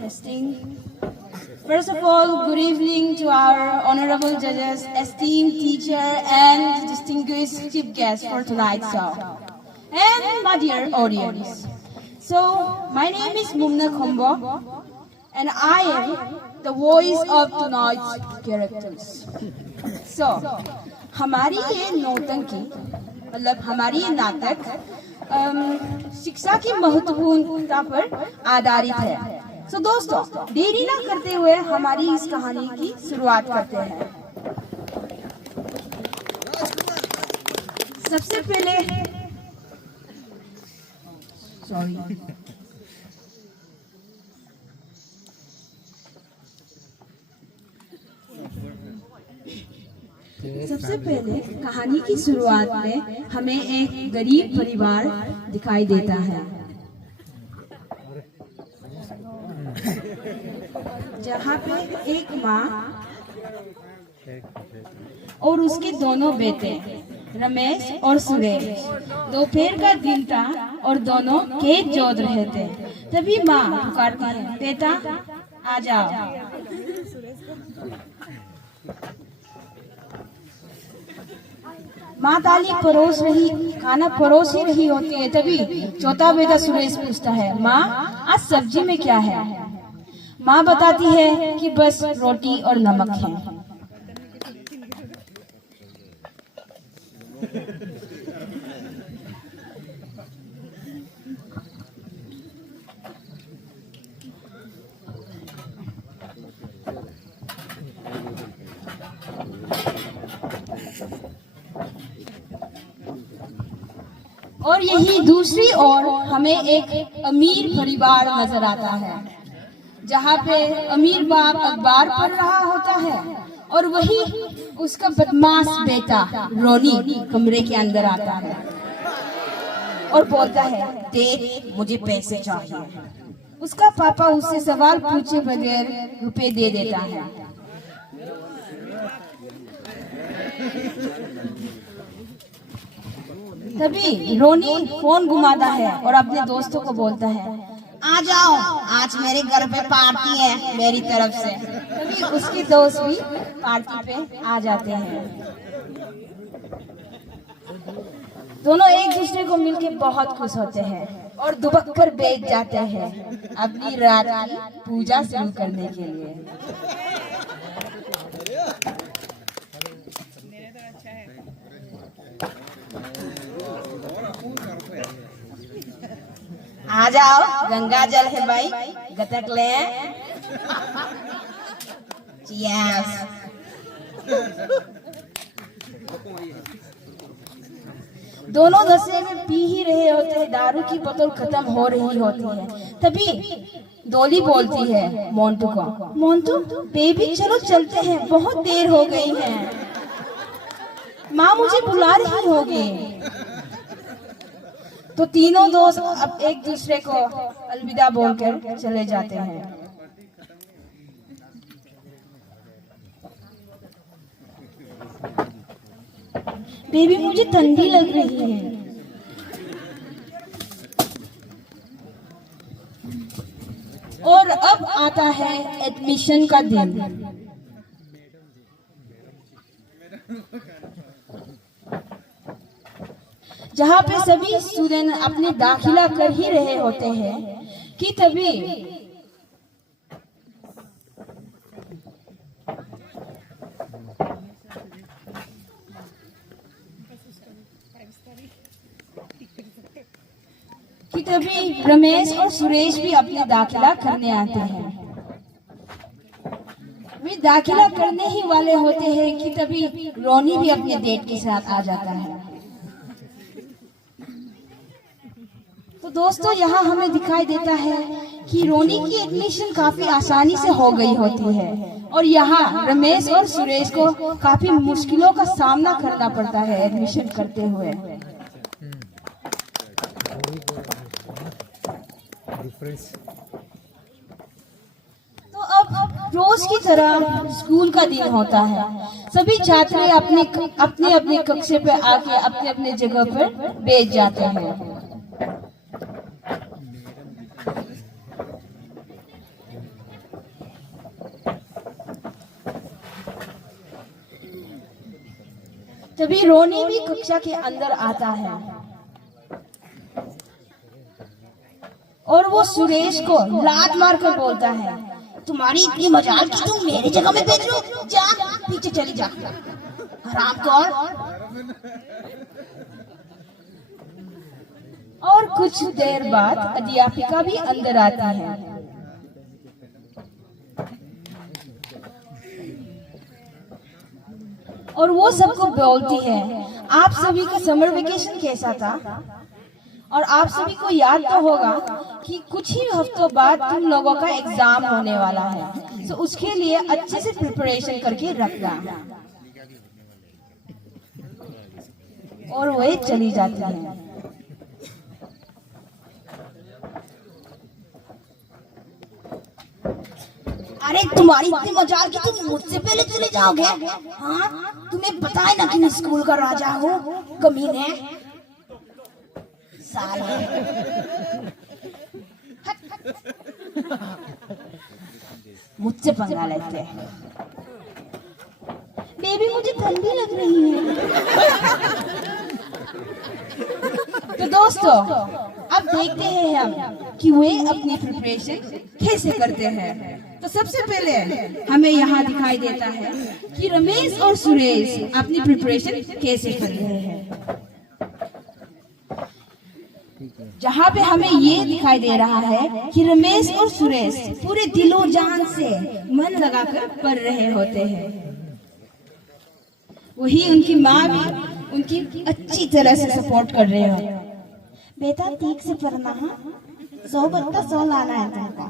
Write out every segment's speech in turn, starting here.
Testing. First of all, good evening to our honorable judges, esteemed teacher, and distinguished chief guest for tonight's show, and my dear audience. So, my name is Mumna Khombo, and I am the voice of tonight's characters. So, हमारी ये नौटंकी मतलब हमारी ये नाटक शिक्षा की महत्वपूर्णता पर आधारित है। तो दोस्तों, देरी ना करते हुए हमारी इस कहानी की शुरुआत करते हैं। सबसे पहले कहानी की शुरुआत में हमें एक गरीब परिवार दिखाई देता है, जहाँ पे एक माँ और उसके दोनों बेटे रमेश और सुरेश, दोपहर का दिन था और दोनों खेत जोत रहे थे। तभी माँ पुकारती है, बेटा आ जाओ। माँ ताली खाना परोस ही रही होती है। तभी चौथा बेटा सुरेश पूछता है, माँ आज सब्जी में क्या है? माँ बताती है कि बस रोटी और नमक है। और यही दूसरी ओर हमें एक अमीर परिवार नजर आता है, जहाँ पे अमीर बाप अखबार पढ़ रहा होता है और वही उसका बदमाश बेटा रोनी कमरे के अंदर आता है और बोलता है, देख मुझे पैसे चाहिए। उसका पापा उससे सवाल पूछे बगैर रुपए दे देता है। तभी रोनी फोन घुमाता है और अपने दोस्तों को बोलता है, आ जाओ आज मेरे घर पे पार्टी है मेरी तरफ से। तभी उसके दोस्त भी पार्टी पे आ जाते हैं। दोनों एक दूसरे को मिलके बहुत खुश होते हैं और दुबक कर बैठ जाते हैं अपनी रात की पूजा शुरू करने के लिए। आ जाओ, गंगा जल है भाई, गतक ले। Cheers। दोनों नशे में पी ही रहे होते हैं, दारू की बोतल खत्म हो रही होती है। तभी डोली बोलती है मोंटू को, मोंटू बेबी चलो चलते हैं, बहुत देर हो गई है, माँ मुझे बुला रही होगी। तो तीनों दोस्त अब एक दूसरे को अलविदा बोलकर चले जाते हैं। बेबी मुझे ठंडी लग रही है। और अब आता है एडमिशन का दिन, जहाँ पे सभी स्टूडेंट अपने दाखिला कर ही रहे होते हैं कि तभी रमेश और सुरेश भी अपने दाखिला करने आते हैं। वे दाखिला करने ही वाले होते हैं कि तभी रोनी भी अपने डेट के साथ आ जाता है। तो दोस्तों, यहाँ हमें दिखाई देता है कि रोनी की एडमिशन काफी आसानी से हो गई होती है और यहाँ रमेश और सुरेश को काफी मुश्किलों का सामना करना पड़ता है एडमिशन करते हुए। तो अब रोज की तरह स्कूल का दिन होता है। सभी छात्र अपने अपने कक्षा पे आके अपने अपने जगह पर बैठ जाते हैं। तभी रोनी भी कक्षा के अंदर आता है और वो सुरेश को लात मारकर बोलता है, तुम्हारी इतनी मजाल कि तुम मेरी जगह में बैठ लो, जा पीछे चली जा हरामखोर। और कुछ देर बाद अध्यापिका भी अंदर आती है। और वो सबको बोलती है, आप सभी का समर वेकेशन कैसा था? और आप सभी को याद तो होगा कि कुछ ही हफ्तों बाद तुम लोगों का एग्जाम होने वाला है, तो उसके लिए अच्छे से प्रिपरेशन करके रखना। और वह चली जाती है। अरे तुम्हारी इतनी मजाल कि तुम मुझसे पहले चले जाओगे? हाँ, तुम्हें पता है ना कि मैं स्कूल का राजा हूँ, कमीने साले। मुझसे पंगा लेते हैं। बेबी मुझे ठंडी लग रही है। तो दोस्तों अब देखते हैं हम कि वे अपनी प्रिपरेशन कैसे करते हैं। तो सबसे पहले हमें यहाँ दिखाई देता है कि रमेश और सुरेश अपनी प्रिपरेशन कैसे कर रहे हैं। जहाँ पे हमें ये दिखाई दे रहा है कि रमेश और सुरेश पूरे दिलो जान से मन लगाकर पढ़ रहे होते हैं। वही उनकी माँ भी उनकी अच्छी तरह से सपोर्ट कर रहे हो। बेटा ठीक से पढ़ना, 100 बत्ता 100 लाना है तुमको।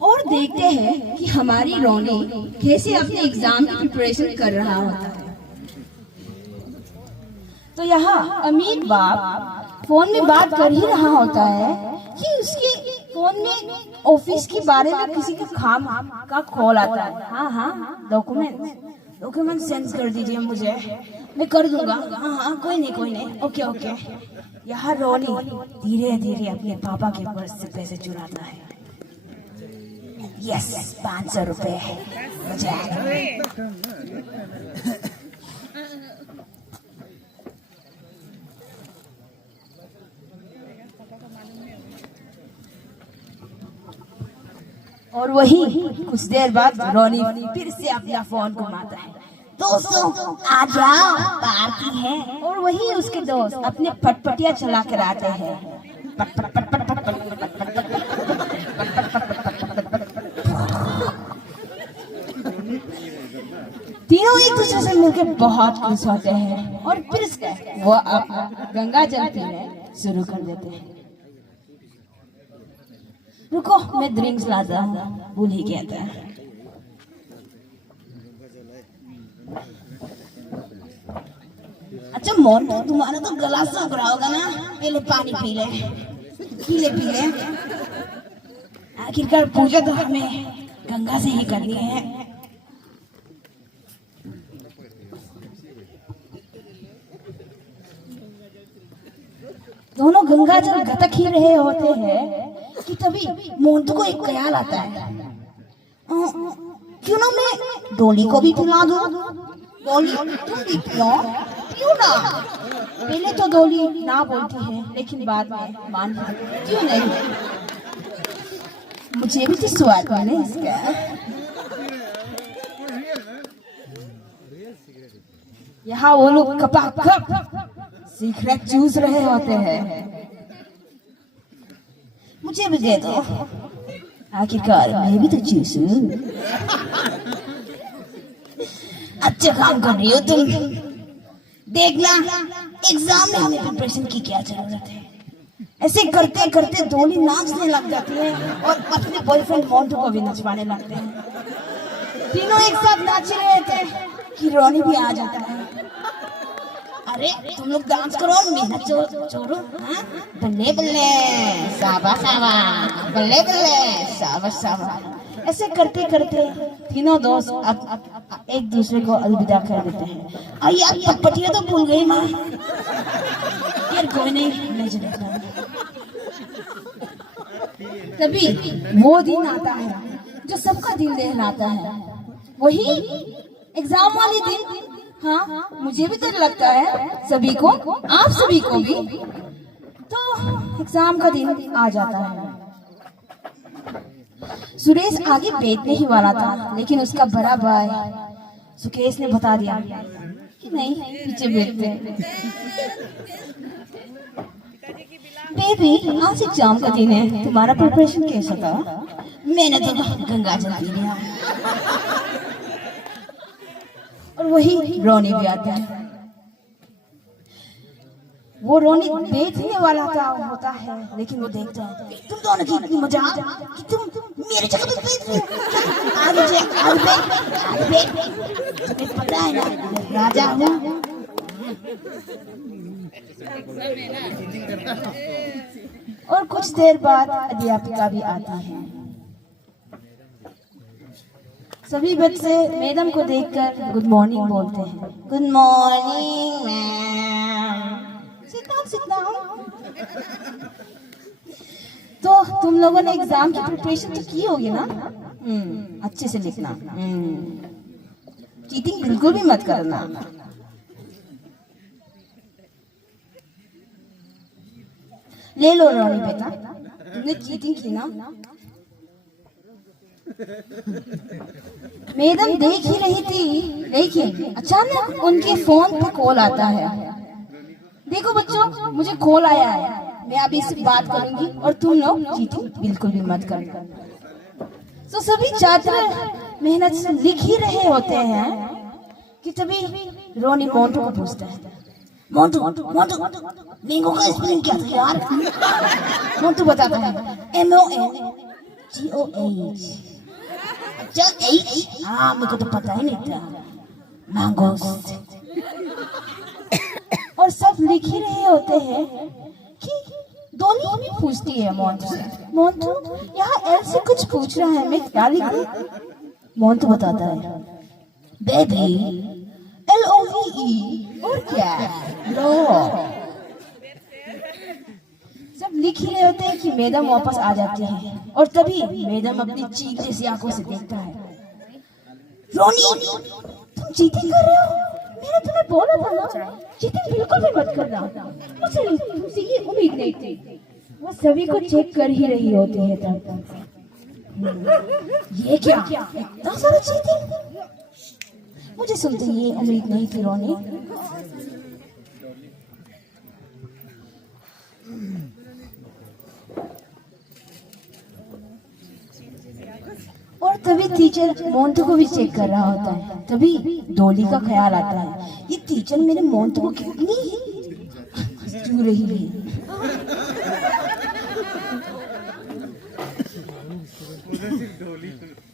और देखते हैं कि हमारी रोनी कैसे अपने एग्जाम की प्रिपरेशन कर रहा होता है। तो यहाँ अमीर बाप फोन में बात कर ही रहा होता है कि उसके फोन में ऑफिस के बारे में किसी का काम का कॉल आता है। हाँ, डॉक्यूमेंट सेंड कर दीजिए मुझे, मैं कर दूंगा। हाँ, कोई नहीं, ओके। यहाँ रोनी धीरे धीरे अपने पापा के पर्स से पैसे चुराता है। यस, 500 रुपए मुझे। और वही कुछ देर बाद रोनी फिर से अपना फोन घुमाता है। दोस्तों आ जाओ, पार्टी है। और वही उसके दोस्त अपने पटपटिया चला कर आते हैं। तीनों एक दूसरे से मिलकर बहुत खुश होते हैं और फिर से वो अब गंगा जल पीने शुरू कर देते हैं। रुको, मैं ड्रिंक्स लाता हूँ, भूल ही गया था। अच्छा मोन, तुम्हारा तो गला सूख रहा होगा ना, पहले पानी पी ले। आखिरकार पूजा तो हमें गंगा से ही करनी है। दोनों गंगा जल घटक ही रहे होते हैं कि तभी मोंटू को एक ख्याल आता है, क्यों ना मैं डोली को भी पिला दूं। डोली तुम भी पियो ना। पहले तो डोली ना बोलती है, लेकिन बाद में मान जाती। क्यों नहीं, मुझे भी तो स्वाद है इसका। यहाँ वो लोग खपाखप सिगरेट चूस रहे होते हैं। मुझे भी दे दो, आखिरकार मैं भी तो चूसू। अच्छा काम कर रही हो तुम। देखना एग्जाम में हमें प्रिपरेशन की क्या जरूरत है। ऐसे करते करते डोली नाचने लग जाती है और अपने बॉयफ्रेंड मोंटू को भी नचवाने लगते हैं। तीनों एक साथ नाच रहे थे कि रोनी भी आ जाता है। अरे तुम लोग डांस करो और मेहनत छोड़ो। बल्ले बल्ले शाबाश शाबाश, बल्ले बल्ले शाबाश शाबाश। ऐसे करते करते तीनों दोस्त अब एक दूसरे को अलविदा कर देते हैं। यार पटपटिया तो भूल गई माँ। यार कोई नहीं, मैं तभी वो दिन आता है जो सबका दिल दहलाता है, वही एग्जाम वाले दिन। हाँ, मुझे भी डर लगता है, सभी को, आप सभी को भी। तो एग्जाम का दिन आ जाता है। सुरेश आगे बैठने ही वाला था, लेकिन उसका बड़ा भाई सुकेश ने बता दिया कि नहीं, पीछे बैठते हैं। बेबी, आज एग्जाम का दिन है, तुम्हारा प्रिपरेशन कैसा था? मैंने तो गंगा जल पी लिया। और वही रोनी भी आता है। वो रोनी बैठने वाला होता है, लेकिन वो देखता है तुम दोनों की इतनी मजाक कि तुम मेरे जगह पे बैठ रहे हो। आगे बैठ। तुम्हें पता है ना, राजा हूँ। और कुछ देर बाद अध्यापिका भी आती है। सभी बच्चे मैडम को देखकर गुड मॉर्निंग बोलते हैं। Good morning ma'am. Sit down. तो तुम लोगों ने एग्जाम की प्रिपरेशन तो की होगी ना? अच्छे से लिखना। चीटिंग बिल्कुल भी मत करना। ले लो रोनी बेटा, तुमने चीटिंग की ना? मैडम देख ही रही थी, लेकिन अचानक उनके फोन पे कॉल आता है। देखो बच्चों, मुझे कॉल आया है, मैं अभी इससे बात करूंगी और तुम लोग चीटिंग बिल्कुल भी मत करना। तो सभी छात्र मेहनत से लिख ही रहे होते हैं कि तभी रोनी मोंटू को पूछता है, मोंटू मैंगो का स्पेलिंग क्या था यार? मोंटू बताता है MONGOH। अच्छा H? हाँ, मेरे को तो पता ही नहीं था, मैंगोस। और सब लिख ही रहे होते हैं कि डोली हमें पूछती है मोंटू से, मोंटू यहाँ एल से कुछ पूछ रहा है, मैं क्या लिखूं? मोंटू बताता है, बेबी LOVE। और क्या? लो। सब लिख ही रहे होते हैं कि मैडम वापस आ जाती है, और तभी मैडम अपनी चीख जैसी आंखों से देखता है, रोनी तुम चीटिंग कर रहे हो? मैंने तुम्हें बोला था ना, चीटिंग बिल्कुल भी मत करना। मुझे ये उम्मीद नहीं थी। वो सभी को चेक कर ही रही होती है तब। ये क्या, इतना सारा चीटिंग? मुझे सुनते ये उम्मीद नहीं थी रोनी। और तभी टीचर मोंटू को भी चेक कर रहा होता है। तभी डोली का ख्याल आता है, ये टीचर मेरे मोंटू को कितनी छू रही है।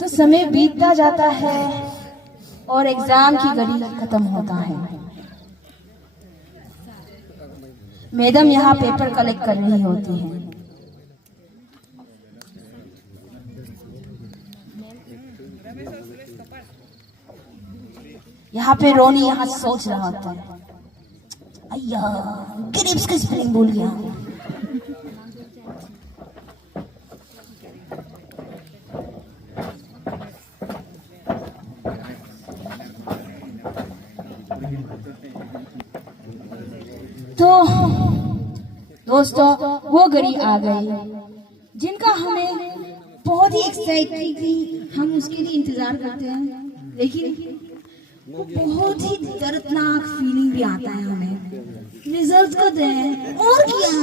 तो समय बीतता जाता है और एग्जाम की घड़ी खत्म होता है। मैडम यहाँ पेपर कलेक्ट कर रही होती है। यहाँ पे रोनी यहाँ सोच रहा होता है, अय्या ग्रेप्स का स्पेलिंग भूल गया। तो दोस्तों, वो घड़ी आ गई जिनका हमें बहुत ही एक्साइटेड थी, हम उसके लिए इंतजार करते हैं, लेकिन वो बहुत ही दर्दनाक फीलिंग भी आता है हमें। रिजल्ट का दिन और क्या?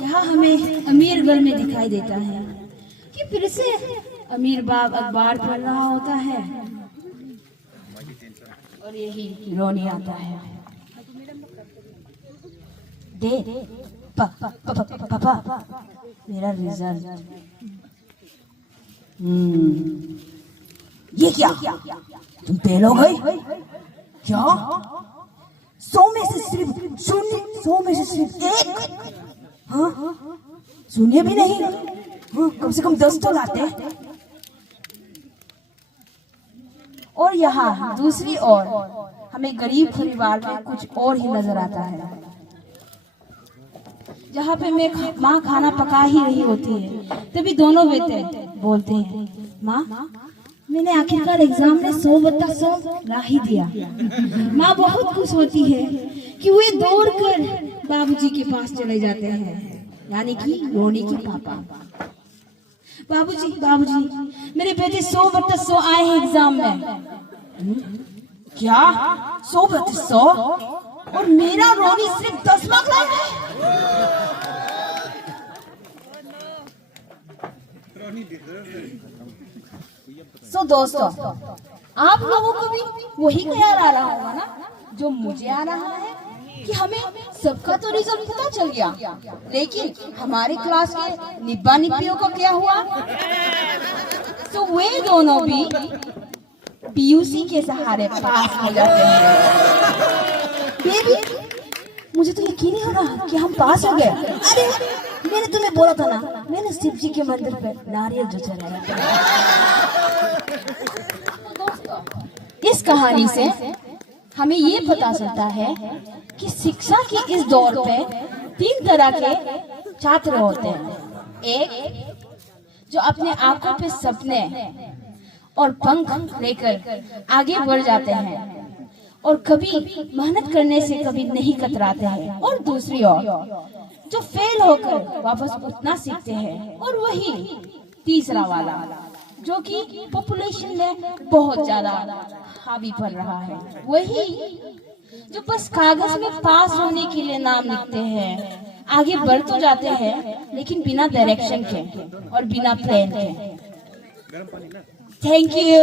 यहाँ हमें अमीर घर में दिखाई देता है कि फिर से अमीर बाप अखबार पढ़ रहा होता है और यही रोनी आता है। दे पापा मेरा रिजल्ट। ये क्या, तुम फेल हो गई क्या? 100 में से सिर्फ 0, 100 में से सिर्फ 1। हाँ, सुने भी नहीं। हाँ, कम से कम 10 तो लाते। और यहाँ दूसरी ओर हमें गरीब परिवार में कुछ और ही नजर आता है, जहाँ पे माँ खाना पका ही रही होती है, तभी दोनों बेटे बोलते हैं, माँ मैंने आखिरकार एग्जाम में 100/100 ला ही दिया। माँ बहुत खुश होती है कि वे दौड़कर बाबूजी के पास चले जाते हैं, यानी कि रोनी के पापा। बाबूजी बाबूजी मेरे बेटे 100/100 आए हैं एग्जाम में। क्या 100/100? और मेरा रोनी सिर्फ 10 मार्क्स लाया है। दोस्तों, आप लोगों को भी वही ख्याल आ रहा होगा ना जो मुझे आ रहा है कि हमें सबका तो रिजल्ट पता चल गया, लेकिन हमारे क्लास के निब्बा निब्बियों का क्या हुआ? तो वे दोनों भी पीयूसी के सहारे पास हो जाते हैं। बेबी, मुझे तो यकीन नहीं हो रहा कि हम पास हो गए। अरे मैंने तुम्हें बोला था ना, मैंने शिव जी के मंदिर पे नारियल जो चढ़ाया था। इस कहानी से हमें ये पता चलता है कि शिक्षा की इस दौर पे 3 तरह के छात्र होते हैं। एक जो अपने आंखों पे सपने और पंख लेकर आगे बढ़ जाते हैं और कभी मेहनत करने से कभी नहीं कतराते हैं, और दूसरी ओर जो फेल होकर वापस उठना सीखते हैं, और वही तीसरा वाला जो कि पॉपुलेशन में बहुत ज्यादा हावी पड़ रहा है, वही जो बस कागज में पास होने के लिए नाम लिखते हैं, आगे बढ़ तो जाते हैं लेकिन बिना डायरेक्शन के और बिना प्लान के। Thank you.